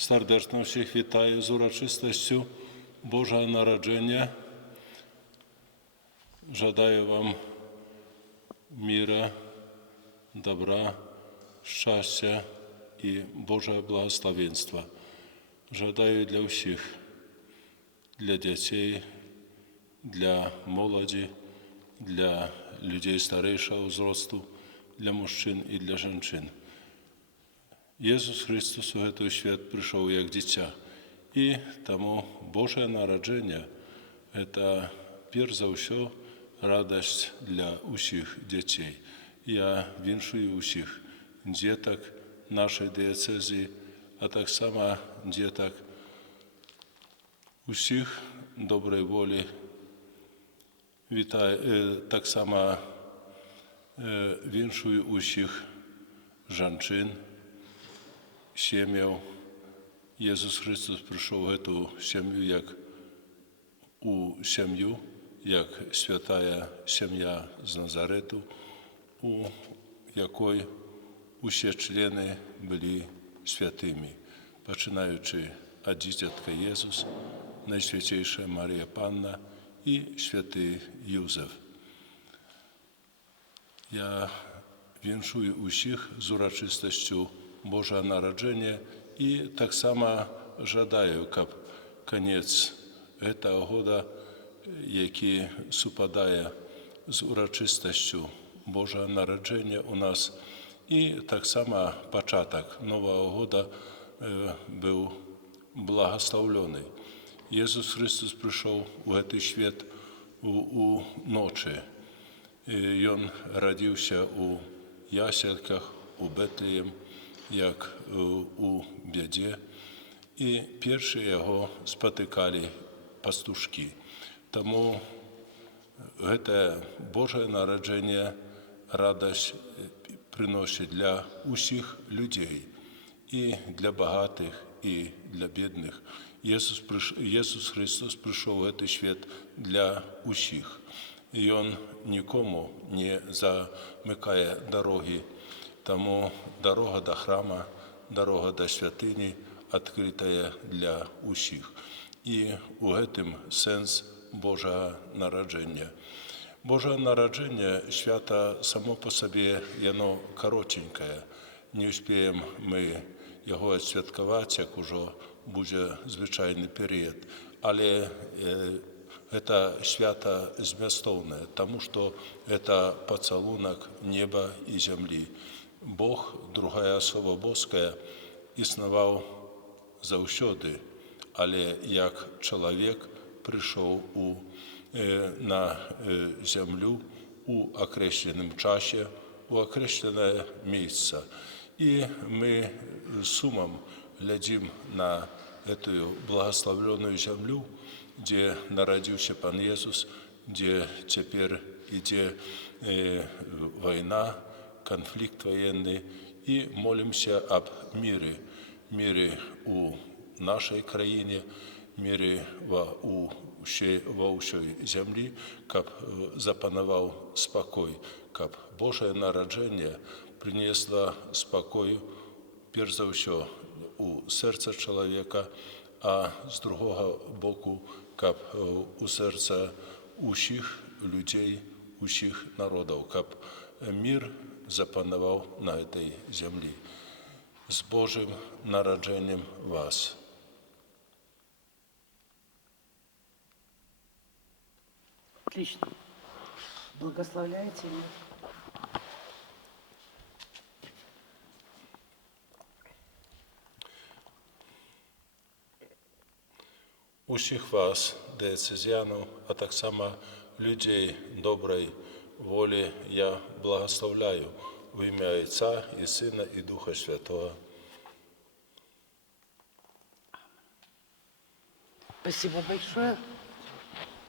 Сердечно всіх вітаю з урочистостю Божого народження. Жадаю вам мира, добра, щастя і Божого благословенства. Жадаю для всіх, для дітей, для молоді, для людей старшого возрасту, для мужчин і для жінок. Ісус Христос у цей світ прийшов як дитя. І тому Боже народження – це, перш за все, радость для усіх дітей. Я віншую усіх діток нашої дієцезії, а так само діток усіх доброї волі. Так само віншую усіх жінок, сім'їв. Ісус Христос прийшов в цю сім'ю як у сім'ю, як святая сім'я з Назарету, у якої усі члени були святими, починаючи від дитятка Ісус, Найсвятейша Марія Панна і святий Юзеф. Я віншую усіх з урочистостю Божого народження і так само жадаю, щоб кінець цього року, який супадає з урочистостю Божого народження у нас, і так само початок Нового року був благословлений. Ісус Христос прийшов у цей світ у ночі. Він родився у яселках, у Бетлеєм, як у біді, і перші його спотикали пастушки. Тому це Боже народження радость приносить для усіх людей, і для багатих, і для бідних. Ісус Христос прийшов в цей світ для усіх. І Він нікому не замикає дороги. Тому дорога до храму, дорога до святині відкрита для усіх. І у цьому сенс Божого народження. Божого народження свято само по собі, воно коротеньке. Не успіємо ми його відсвяткувати, як уже буде звичайний період. Але это свято змістовне, тому що це поцілунок неба і землі. Бог, другая особа Божська, існував завсюди, але як чоловік прийшов на землю у окресленому часі, у окреслене місце. І ми з сумом глядимо на цю благословленную землю, где народился Пан Иисус, где теперь идет война, конфликт военный, и молимся об мире. Мире у нашей краине, мире во всей земле, как запановал спокой, как Божие народжение принесло спокой, перш за все, у серця чоловіка, а з другого боку, щоб у серця усіх людей, усіх народів, щоб мир запанував на цій землі. З Божим народженням вас! Отлично. Благословляйте меня. Усіх вас, диєцезіанів, а так само людей доброї волі, я благословляю в ім'я Отця і Сина і Духа Святого. Спасибо большое.